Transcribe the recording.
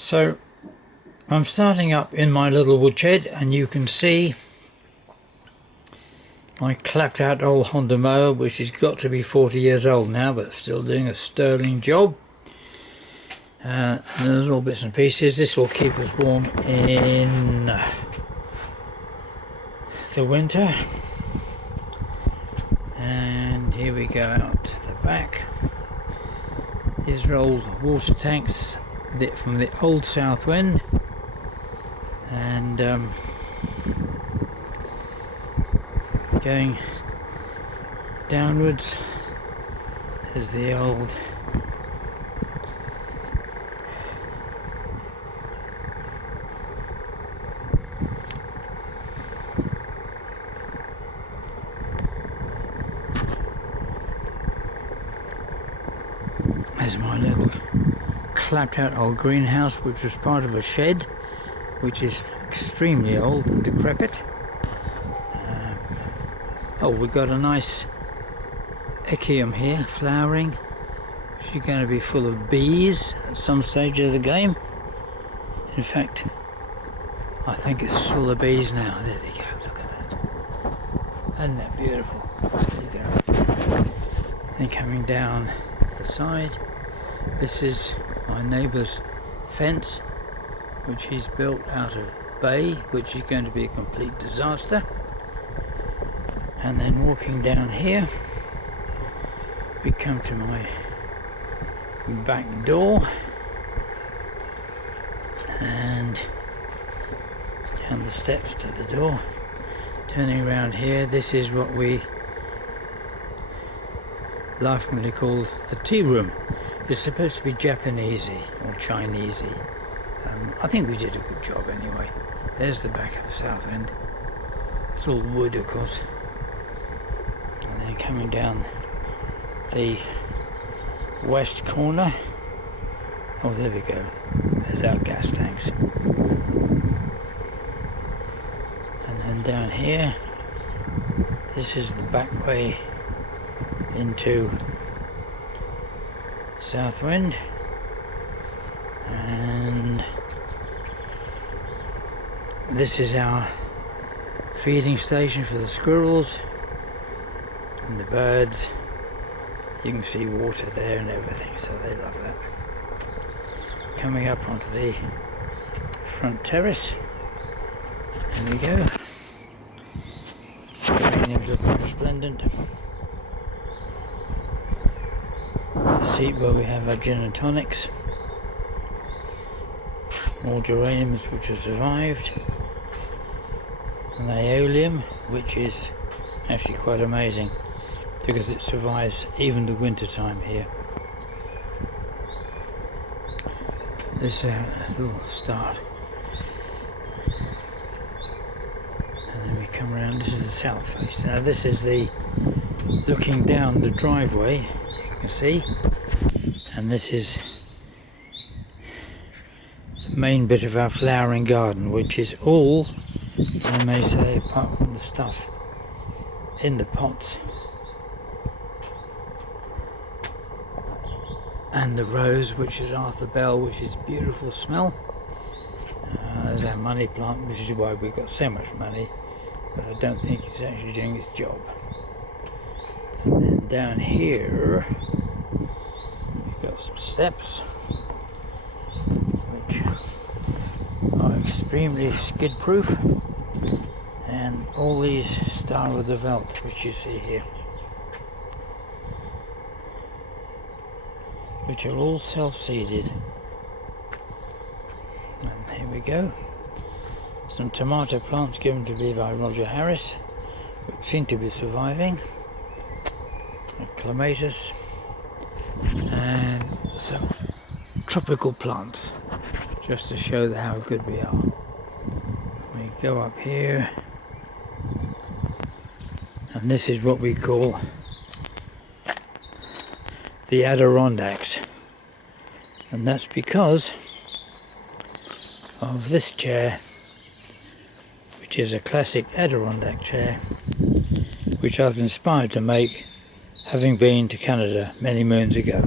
So I'm starting up in my little woodshed, and you can see my clapped out old Honda mower, which has got to be 40 years old now, but still doing a sterling job. And there's all bits and pieces. This will keep us warm in the winter. And here we go out the back. These are old water tanks from the old Southwind, and going downwards is the old there's my little clapped out old greenhouse, which was part of a shed which is extremely old and decrepit. Oh, we've got a nice Echium here flowering, which is going to be full of bees at some stage of the game. In fact, I think it's full of bees now. There they go, look at that. Isn't that beautiful? There you go. Then coming down the side, this is my neighbour's fence, which he's built out of bay, which is going to be a complete disaster. And then walking down here, we come to my back door, and down the steps to the door. Turning around here, this is what we laughingly call the tea room. It's supposed to be Japanesey or Chinesey. I think we did a good job anyway. There's the back of the Southwind. It's all wood, of course. And then coming down the west corner. Oh, there we go. There's our gas tanks. And then down here, this is the back way into Southwind. And this is our feeding station for the squirrels and the birds. You can see water there and everything, so they love that. Coming up onto the front terrace. There we go. Geraniums looking resplendent. The seat where we have our gin and tonics. More geraniums which have survived. An aeolium, which is actually quite amazing because it survives even the winter time here. This little start, and then we come around. This is the south face. Now this is the looking down the driveway, you can see, and this is the main bit of our flowering garden, which is all, I may say, apart from the stuff in the pots and the rose, which is Arthur Bell, which is beautiful smell. There's our money plant, which is why we've got so much money, but I don't think it's actually doing its job. And then down here we've got some steps which are extremely skid proof, and all these Star of the Veldt which you see here, which are all self-seeded. And here we go. Some tomato plants given to me by Roger Harris, which seem to be surviving. A clematis and some tropical plants, just to show how good we are. We go up here, and this is what we call the Adirondacks, and that's because of this chair, which is a classic Adirondack chair, which I was inspired to make having been to Canada many moons ago.